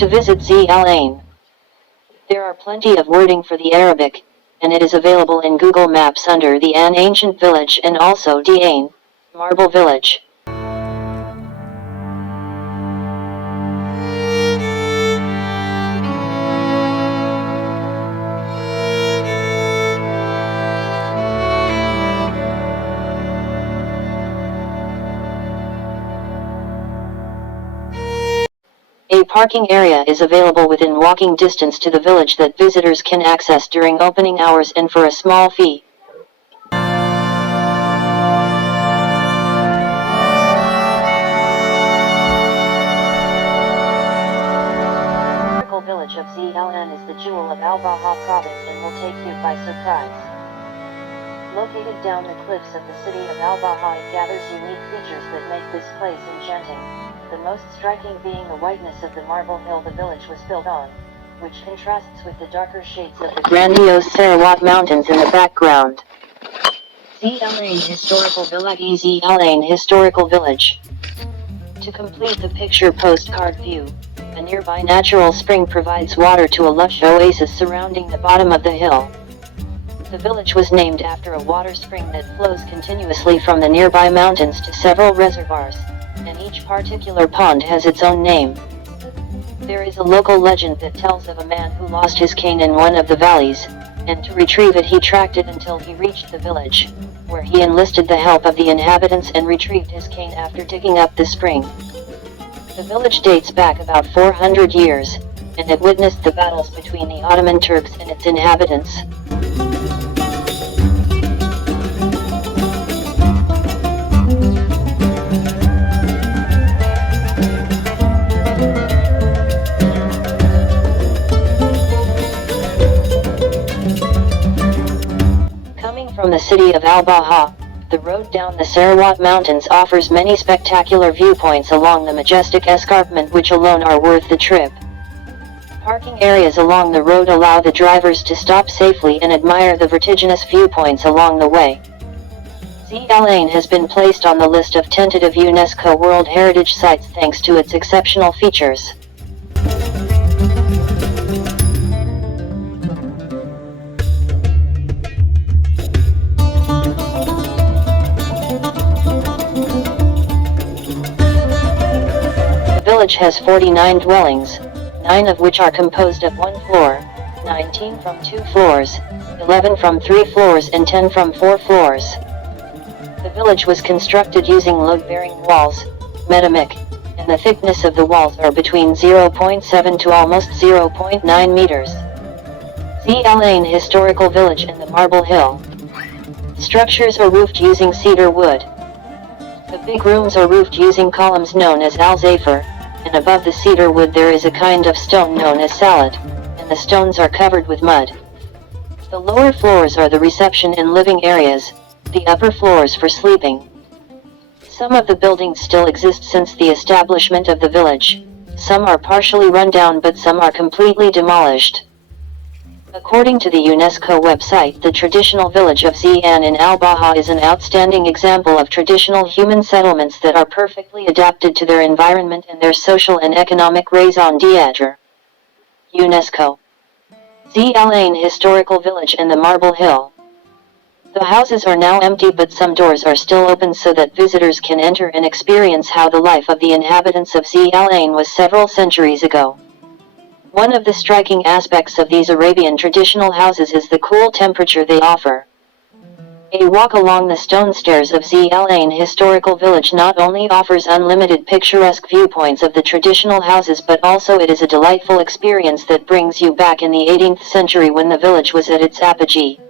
to visit Zee Al-Ayn. There are plenty of wording for the Arabic, and it is available in Google Maps under the An Ancient Village and also Zee Al-Ayn, Marble Village. A parking area is available within walking distance to the village that visitors can access during opening hours and for a small fee. The historical village of Zee Al-Ayn is the jewel of Al-Baha province and will take you by surprise. Located down the cliffs of the city of Al-Baha, it gathers unique features that make this place enchanting. The most striking being the whiteness of the marble hill the village was built on, which contrasts with the darker shades of the grandiose Sarawat Mountains in the background. Zee Al-Ayn Historical Village. Zee Al-Ayn Historical Village. To complete the picture postcard view, a nearby natural spring provides water to a lush oasis surrounding the bottom of the hill. The village was named after a water spring that flows continuously from the nearby mountains to several reservoirs, and each particular pond has its own name. There is a local legend that tells of a man who lost his cane in one of the valleys, and to retrieve it he tracked it until he reached the village, where he enlisted the help of the inhabitants and retrieved his cane after digging up the spring. The village dates back about 400 years, and it witnessed the battles between the Ottoman Turks and its inhabitants. From the city of Al-Baha, the road down the Sarawat Mountains offers many spectacular viewpoints along the majestic escarpment which alone are worth the trip. Parking areas along the road allow the drivers to stop safely and admire the vertiginous viewpoints along the way. Zee Al-Ayn has been placed on the list of tentative UNESCO World Heritage Sites thanks to its exceptional features. The village has 49 dwellings, 9 of which are composed of 1 floor, 19 from 2 floors, 11 from 3 floors and 10 from 4 floors. The village was constructed using load-bearing walls, metamic, and the thickness of the walls are between 0.7 to almost 0.9 meters. Zee Al-Ayn Historical Village and the Marble Hill. Structures are roofed using cedar wood. The big rooms are roofed using columns known as al-zafar, and above the cedar wood there is a kind of stone known as salat, and the stones are covered with mud. The lower floors are the reception and living areas, the upper floors for sleeping. Some of the buildings still exist since the establishment of the village, some are partially run down but some are completely demolished. According to the UNESCO website, the traditional village of Zee Al-Ayn in Al-Baha is an outstanding example of traditional human settlements that are perfectly adapted to their environment and their social and economic raison d'etre. UNESCO. Zee Al-Ayn Historical Village and the Marble Hill. The houses are now empty but some doors are still open so that visitors can enter and experience how the life of the inhabitants of Zee Al-Ayn was several centuries ago. One of the striking aspects of these Arabian traditional houses is the cool temperature they offer. A walk along the stone stairs of Zee Al-Ayn Historical Village not only offers unlimited picturesque viewpoints of the traditional houses but also it is a delightful experience that brings you back in the 18th century when the village was at its apogee.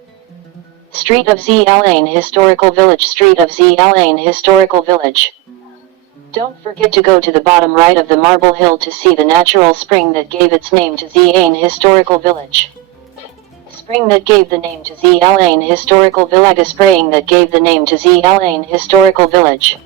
Street of Zee Al-Ayn Historical Village. Street of Zee Al-Ayn Historical Village. Don't forget to go to the bottom right of the Marble Hill to see the natural spring that gave its name to Zee Al-Ayn Historical Village. Spring that gave the name to Zee Al-Ayn Historical Village. Spraying that gave the name to Zee Al-Ayn Historical Village.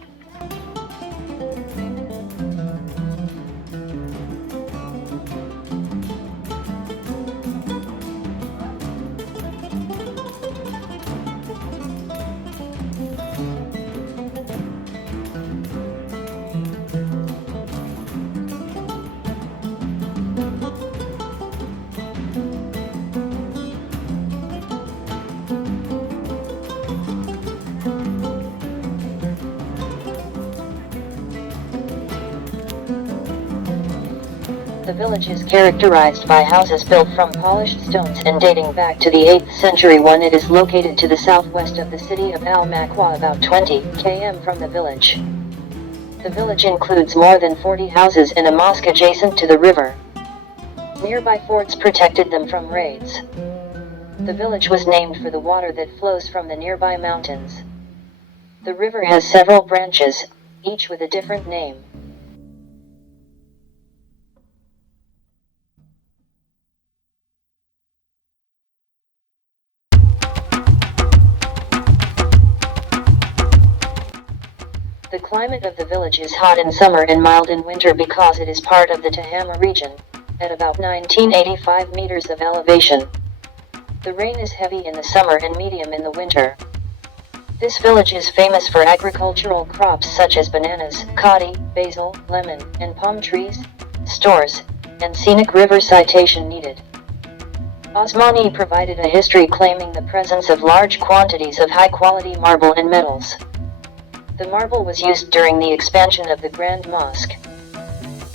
The village is characterized by houses built from polished stones and dating back to the 8th century. It is located to the southwest of the city of Al-Makwa, about 20 km from the village. The village includes more than 40 houses and a mosque adjacent to the river. Nearby forts protected them from raids. The village was named for the water that flows from the nearby mountains. The river has several branches, each with a different name. The climate of the village is hot in summer and mild in winter because it is part of the Tehama region, at about 1985 meters of elevation. The rain is heavy in the summer and medium in the winter. This village is famous for agricultural crops such as bananas, coffee, basil, lemon, and palm trees, stores, and scenic river citation needed. Osmani provided a history claiming the presence of large quantities of high-quality marble and metals. The marble was used during the expansion of the Grand Mosque.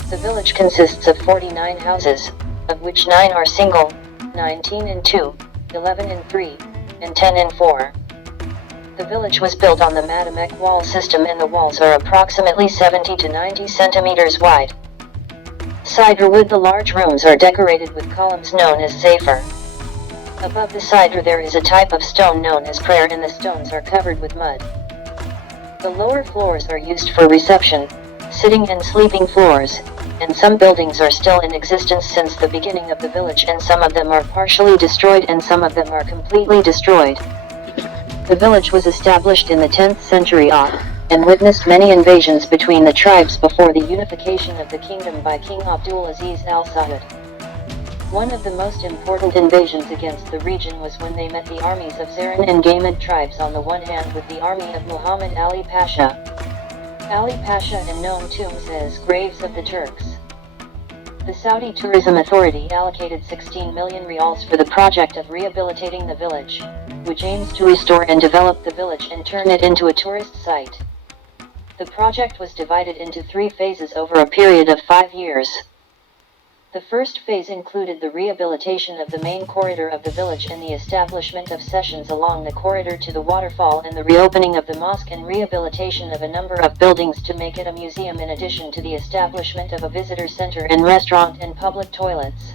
The village consists of 49 houses, of which 9 are single, 19 in 2, 11 in 3, and 10 in 4. The village was built on the Matamek wall system and the walls are approximately 70 to 90 centimeters wide. Cider wood. The large rooms are decorated with columns known as zafer. Above the cider there is a type of stone known as prayer and the stones are covered with mud. The lower floors are used for reception, sitting and sleeping floors, and some buildings are still in existence since the beginning of the village and some of them are partially destroyed and some of them are completely destroyed. The village was established in the 10th century AD, and witnessed many invasions between the tribes before the unification of the kingdom by King Abdul Aziz Al-Saud. One of the most important invasions against the region was when they met the armies of Zarin and Gamid tribes on the one hand with the army of Muhammad Ali Pasha. Ali Pasha and known tombs as Graves of the Turks. The Saudi Tourism Authority allocated 16 million rials for the project of rehabilitating the village, which aims to restore and develop the village and turn it into a tourist site. The project was divided into 3 phases over a period of 5 years. The first phase included the rehabilitation of the main corridor of the village and the establishment of sessions along the corridor to the waterfall and the reopening of the mosque and rehabilitation of a number of buildings to make it a museum in addition to the establishment of a visitor center and restaurant and public toilets.